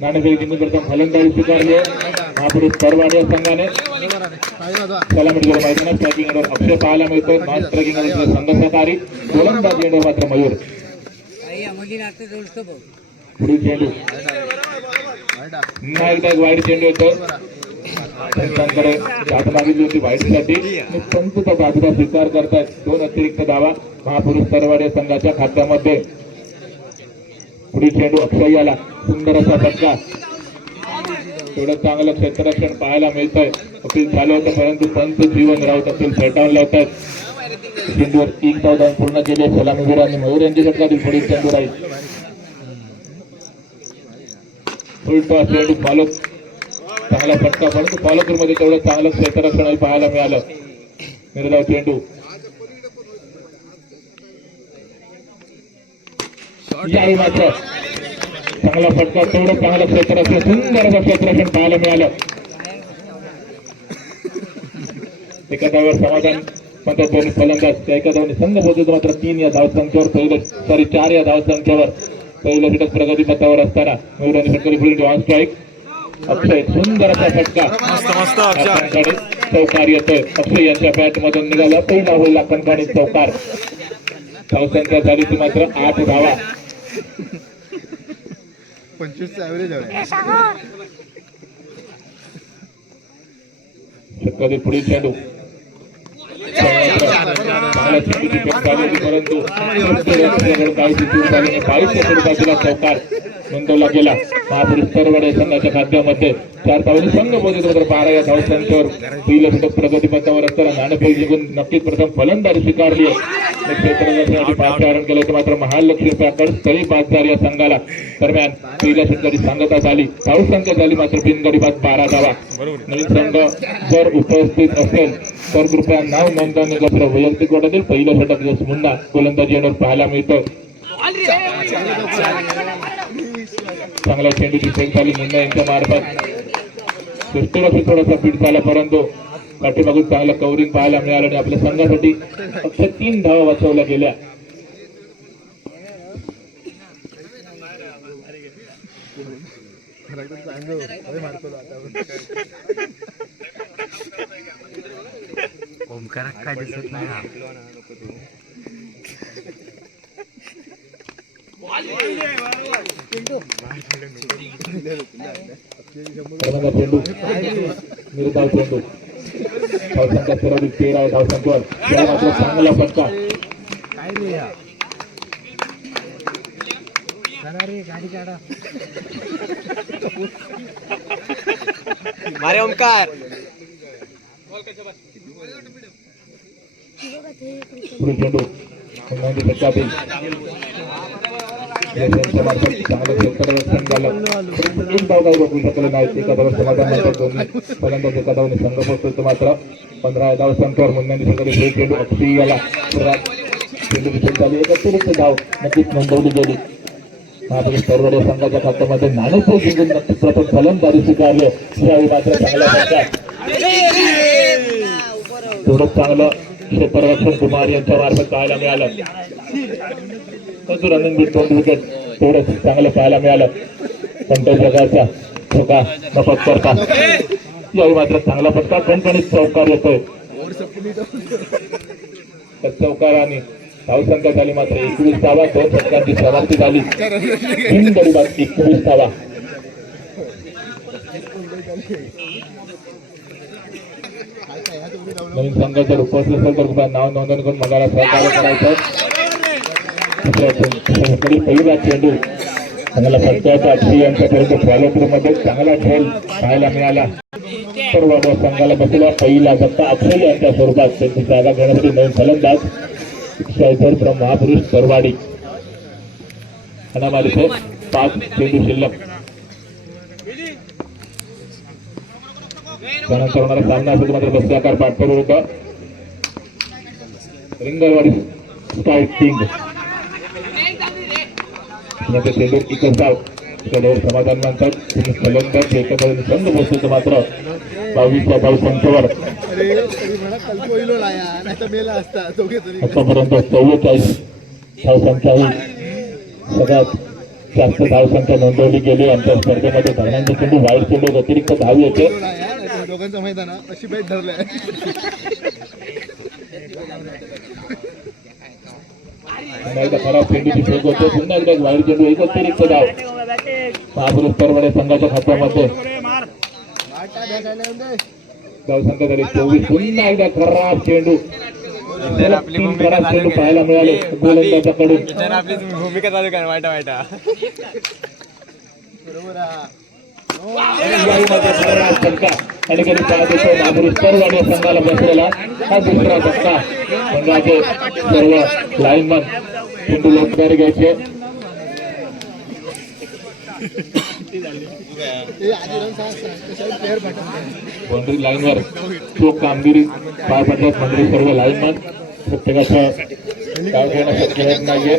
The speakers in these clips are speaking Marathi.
नाणेफेक जिंकून प्रथम फलंदाजी स्वीकारली आहे महापुरुष तरवाडी या संघाने. सलामी मैदानात स्ट्रायकिंग एंडवर अक्षय पाहायला मिळतो. नॉन स्ट्रायकिंग एंडवर संघ सहकारी. गोलंदाजी एंडवर मात्र मयूर. पुढील चेंडू पुन्हा एकदा वाईट चेंडू येतो. पंचांकडे दाद मागितली होती वाईटसाठी. पंचचा दादचा स्वीकार करतायत. 2 अतिरिक्त धावा महापुरुष तरवाडी संघाच्या खात्यामध्ये. पुढील चेंडू अक्षय याला सुंदर असा फटका. थोडं चांगलं क्षेत्ररक्षण पाहायला मिळतंय. अपील झालं होतं परंतु पंच जीवन राऊत अपील फेटाळून लावतात. चेंडूवर 3 धावा पूर्ण केले सलामीवीरांनी. मयूर यांची षटकातील पुढील चेंडू राहील. उलटा चेंडू फॉलो चांगला फटका परंतु फॉलोथ्रू मध्ये तेवढं चांगलं क्षेत्ररक्षण पाहायला मिळालं. निर्धाव चेंडू यावेळी मात्र चांगला फटका तेवढं चांगलं क्षेत्ररक्षण सुंदर असं क्षेत्ररक्षण पाहायला मिळालं. एका धावावर समाधान म्हणतात दोन्ही फलंदाज. एका धावाने संघ पोहोचतो मात्र 3 या धावसंख्येवर 4 या धावसंख्येवर पहिलं षटक प्रगतीपथावर असताना मयूरांनी षटकारी पुढील ऑन स्ट्राईक. अक्षय सुंदर असा फटका चौकार येतोय. अक्षय यांच्या बॅट मधून निघाला. पहिला होईल कणखणी चौकार. धावसंख्या झाली ती मात्र 8 धावा. 25 ॲव्हरेज आहे. षटकातील पुढील चेंडू परंतु चौकार नोंदवला गेला. महापुरुष तरवाडी संघाच्या खात्यामध्ये 4 धावांनी संघ पोहोचतो. 12 या धावसंख्येवर पहिलं षटक प्रगतीपथावर असताना नाणेफेक जिंकून नक्कीच प्रथम फलंदाजी स्वीकारली आहे. क्षेत्ररक्षणासाठी 5 रन केले होते मात्र महालक्ष्मी पॅकर्स तरी 5 या संघाला. दरम्यान पहिल्या षटकाची सांगता झाली. धावसंख्या झाली मात्र बिनगडी बाद 12 धावा. नवीन संघ जर उपस्थित असेल तर कृपया नाव नोंदवणी पत्र वैयक्तिक गटातील पहिलं षटक पुन्हा गोलंदाजी एंडवर पाहायला मिळतं. चांगला चेंडूची फेक झाली मुंडा यांच्या मार्फत. सृष्टीलक्ष्मी थोडासा पीठ झाला परंतु पाठीमागून चांगलं कव्हरिंग पाहायला मिळालं आणि आपल्या संघासाठी फक्त 3 धावा वाचवल्या गेल्या. ओमकार काय दिसत नाही. चेंडू निर्धाव चेंडू धावसंख्या सर्वाधिक 13 आहे धावसंख्येवर. मात्र चांगला फटका. मारे ओमकार. पुढील चेंडू षटकातील चांगलं क्षेत्ररक्षण झालं. 1 धाव काही रोखू शकले नाहीत. एका धावावर समाधान नंतर दोन्ही फलंदाज एका धावाने संघ पोहोचतो मात्र 15 धावसंख्येवर मुंड्यांनी सगळे चेंडू अक्षय याला चेंडूची फेक झाली. एक अतिरिक्त धाव नक्कीच नोंदवली गेली. महापुरुष तरवाडी संघाच्या खात्यामध्ये नाणेफेक जिंकून नक्कीच प्रथम फलंदाजी स्वीकारली. यावेळी मात्र चांगला फटका. थोडं चांगलं क्षेत्ररक्षण कुमार यांच्या मार्फत पाहायला मिळालं. रनिंग बीट 2 विकेट थोडं चांगलं पाहायला मिळालं. कोणत्याही प्रकारचा धोका न पत्करता यावेळी मात्र चांगला फटका. कणकणीत चौकार येतोय. चौकार आणि धावसंख्या झाली मात्र 21 धावा. 2 षटकांची समाप्ती झाली. बिनगडी बाद 21 धावा. नवीन संघ जर उपस्थित असेल तर नाव नोंदणी करून मला सहकार्य करायचं. पहिला चेंडू चांगला फटका. अक्षय यांच्यापर्यंत फॉलोथ्रू मध्ये चांगला खेळ पाहायला मिळाला. सर्व संघाला बसलेला पहिला धक्का अक्षय यांच्या स्वरूपात. त्यांची जागा घेण्यासाठी नवीन फलंदाज फ्रॉम महापुरुष तरवाडी. अनामालीचे 5 चेंडू शिल्लक. त्यानंतर होणारा सामना असेल मात्र बस्त्याकार पाटकर विरुद्ध रिंगलवाडी स्ट्रायकिंग. चेंडू एकच धाव. समाधान मानतात फलंदाज एका संघ पोहोचतो मात्र 22 या धावसंख्येवर. आतापर्यंत 44 धावसंख्या ही सगळ्यात जास्त धावसंख्या नोंदवली गेली आमच्या स्पर्धेमध्ये. धरणांचे चेंडू वाईट चेंडू अतिरिक्त धाव येते. दोघांचं मैदान अशी बॅट धरलाय. पुन्हा एकदा खराब चेंडूची फेक होते. पुन्हा एकदा वाईट चेंडू एक अतिरिक्त धाव महापुरुष तरवडे संघाच्या खात्यामध्ये. धावसंख्या झाली 24. पुन्हा एकदा खराब चेंडू. तीन खराब चेंडू पाहायला मिळाले गोलंदाजाकडून. आपली भूमिका चालू कर वाईट वाईट आणि कधी पाहत होतो महापुरुष तरवडे संघाला बसलेला हा दुसरा धक्का. संघाचे सर्व लाईनमन चेंडू लोटदार घ्यायचे. बाउंड्री लाईनवर चोख कामगिरी पार पडतात मंत्री सर्व लाईनमन. प्रत्येकाचं काय घेणं शक्य होत नाहीये.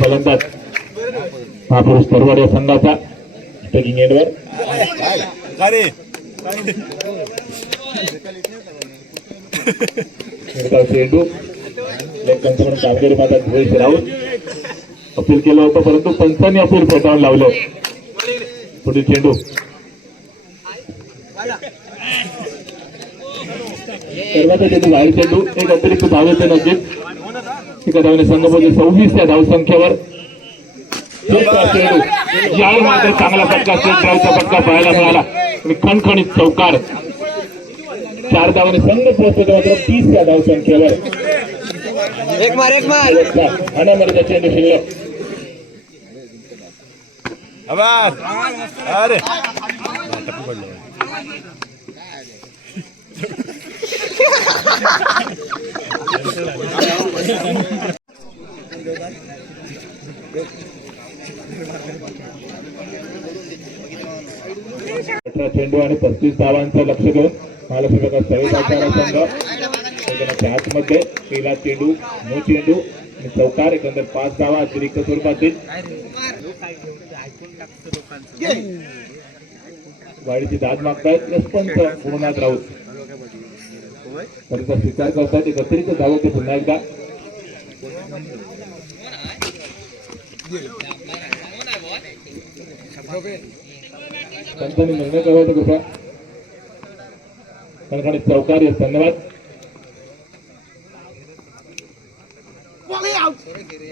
फलंदाज महापुरुष तरवडे संघाचा टॅगिंग एंडवर चेंडू लेखन कामगिरी मात्र धुळेश राऊत अपील केलं होतं परंतु पंचांनी अपील फेटाळून लावलं. पुढील चेंडू सर्वांचा चेंडू बाहेर चेंडू एक अतिरिक्त धाव येते नक्कीच. एका धावने संघामध्ये 26 या धावसंख्येवर चेंडू यावेळी मात्र चांगला फटका ड्राईव्हचा फटका पाहायला मिळाला आणि खणखणीत चौकार. 4 धावाने संघ पोहोचतो मात्र 30 या धावसंख्येवर. एक मार अनामर्द चेंडू शिल्लक. अरे चेंडू आणि 35 धावांचं लक्ष घेऊन महालक्ष्मी प्रकाश सविताचारा संघ आतमध्ये पहिला चेंडू नो चेंडू आणि चौकार. एकंदर 5 धावा अतिरिक्त स्वरूपातील. वाडीची दाद मागतायत यशवंत पूर्णात राऊत. त्याचा स्वीकार करतात. एक अतिरिक्त धाव होते पुन्हा एकदा. पंचांनी निर्णय करायचा कसा कारण चौकार येत. धन्यवाद.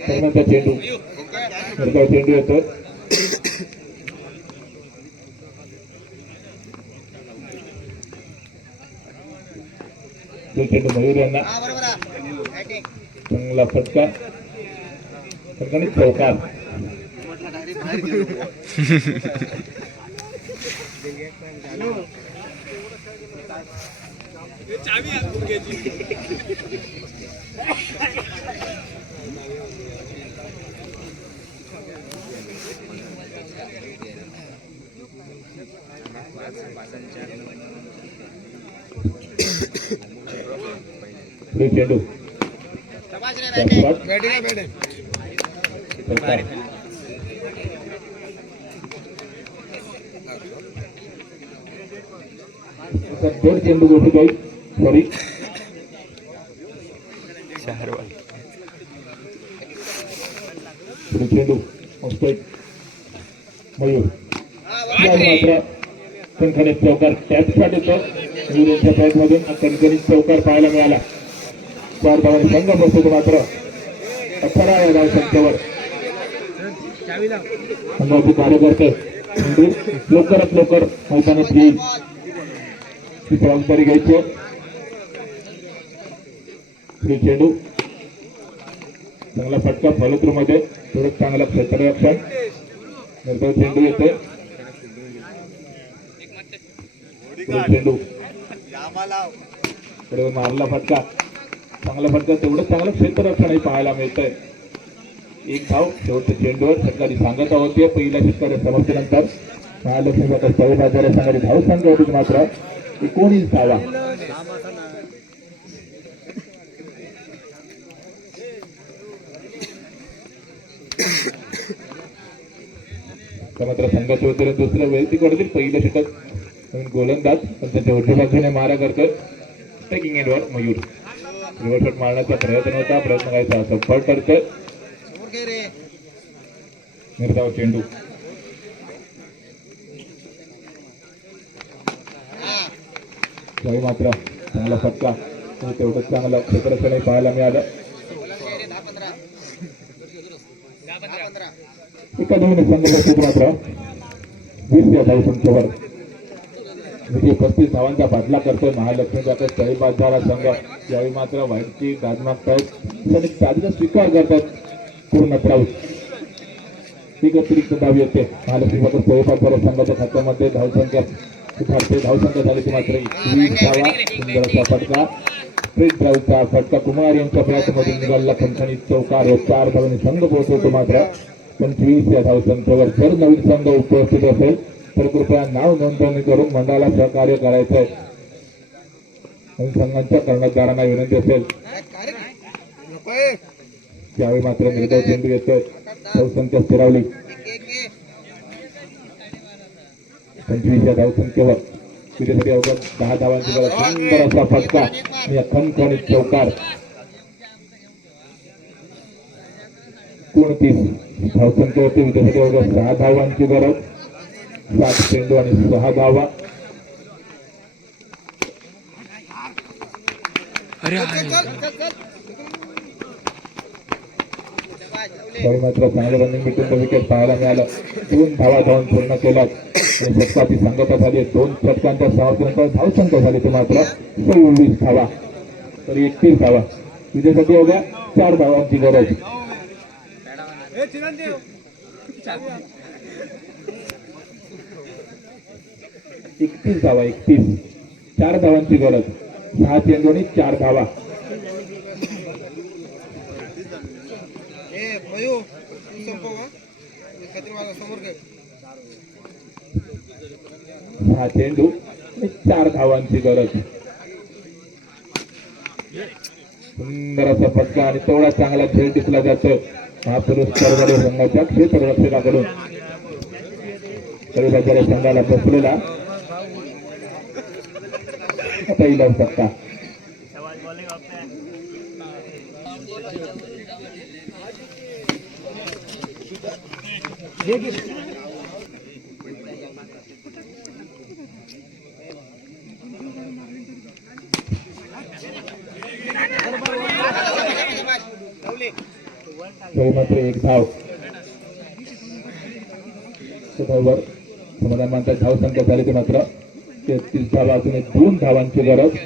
चेंडू चेंडू येतो. चेंडू मयूर यांना चांगला फटका चौकार. चेंडू दोन चेंडू गोष्टी काही सॉरी चेंडू मयूर मात्र कणखणीत चौकार टॅप शॉट येतो. मयूर यांच्या पॅट मधून कणखणीत चौकार पाहायला मिळाला. 4 धावांनी संघ बसतो मात्र 18 या धावसंख्येवर. संघाचे कार्यकर्ते लवकरात लवकर मैदानात येईल ही जबाबदारी घ्यायची. चेंडू चांगला फटका फॉलोथ्रू मध्ये थोडं चांगला क्षेत्ररक्षण. नंतर चेंडू येते. चेंडू मारला फटका चांगला फटका तेवढं चांगलं क्षेत्ररक्षणही पाहायला मिळतंय. एक धाव शेवटच्या चेंडूवर सरकारी सांगता होती. पहिल्या शेतकऱ्या समाप्तीनंतर महालक्ष्मी प्रकाश सविताचार्य संघाची धावसंख्या होती मात्र 19 धावा. तर मात्र संघाच्या वतीने दुसरं वैयक्तिक वरती पहिलं षटक नवीन गोलंदाज पण त्यांच्या उजव्या बाजूने मारा करतोय टेकिंग एंडवर मयूर रिव्हर्स शॉट मारण्याचा प्रयत्न होता प्रयत्न करायचा सफळ करतोय निर्धाव चेंडू त्यावेळी मात्र चांगला फटका आणि तेवढंच चांगलं क्षेत्ररक्षणही पाहायला मिळालं एका दोन संघ मात्र 20 या धावसंख्येवर विजय 35 धावांचा बाटला करतोय महालक्ष्मीचा तळी बाजारा संघ यावेळी मात्र व्हाईटची दाद मागतायत आणि दादीचा स्वीकार करतात पूर्ण प्राऊस एक अतिरिक्त धाव येते महालक्ष्मी मात्र तळी बाजारा संघाच्या खात्यामध्ये धावसंख्या सुधारते धावसंख्या झाली ती मात्र 21 धावा सुंदर असा फटका स्ट्रेट ड्राईव्हचा फटका कुमार यांच्या बॅटमधून निघाला खणखणीत चौकार व 4 धावांनी संघ पोहोचवतो मात्र 25 या धावसंख्येवर जर नवीन संघ उपस्थित असेल तर कृपया नाव नोंदणी करून मंडळाला सहकार्य करायचं आहे आणि संघांच्या कर्णधारांना विनंती असेल त्यावेळी मात्र निर्धाव चेंडू येतोय धावसंख्या स्थिरावली 25 या धावसंख्येवर विजयासाठी अवघड 10 धावांची गरज सुंदर असा फटका आणि खणखणीत चौकार 29 धावसंख्येवरती विजयासाठी अवघड 6 धावांची गरज 7 चेंडू आणि 6 धावा मात्र चांगलं रनिंग भेटून विकेट पाहायला मिळालं 2 धावा धावून पूर्ण केल्यात आणि षटकाची सांगता झाली 2 षटकांच्या समाप्तीनंतर धावसंख्या झाली ते मात्र 26 धावा तर 31 धावा विजयासाठी अवघ्या 4 धावांची गरज 31 धावा 4 धावांची गरज 6 चेंडू आणि 4 धावा हा चेंडू 4 धावांची गरज सुंदर असा फटका आणि तेवढा चांगला खेळ टिपला जातो महापुरुष परवडे संघाच्या क्षेत्ररक्षकाकडून तळीबाजारा संघाला बसलेला पहिला फटका मात्र 1 धाव समाधान मानतात धावसंख्या झाली ते मात्र 33 धावा असून 2 धावांची गरज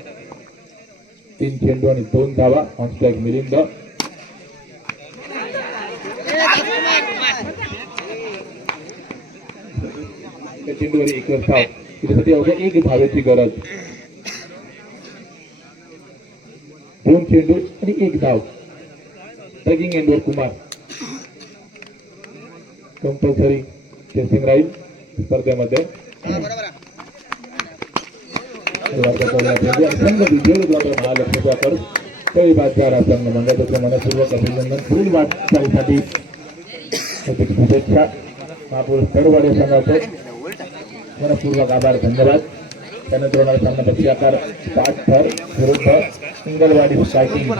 3 चेंडू आणि 2 धावा ऑन स्ट्राईक मिलिंद चेंडूवर 1 धाव त्यासाठी अवघ्या 1 धावेची गरज 2 चेंडू आणि 1 धाव ट्रेकिंग एंडवर कुमार कंपल्सरी चेसिंग राहील स्पर्धेमध्ये संघ विजय महालक्ष्मीचा कर तळी बाजार संघ मंडळाचे मनपूर्वक अभिनंदन पुढील वाटचालीसाठी शुभेच्छा महापुरुष तरवाडे संघाचे मनपूर्वक आभार धन्यवाद त्यानंतर होणारा सामना पक्षी आकार 5 विरुद्ध सिंगलवाडी स्ट्रायकिंग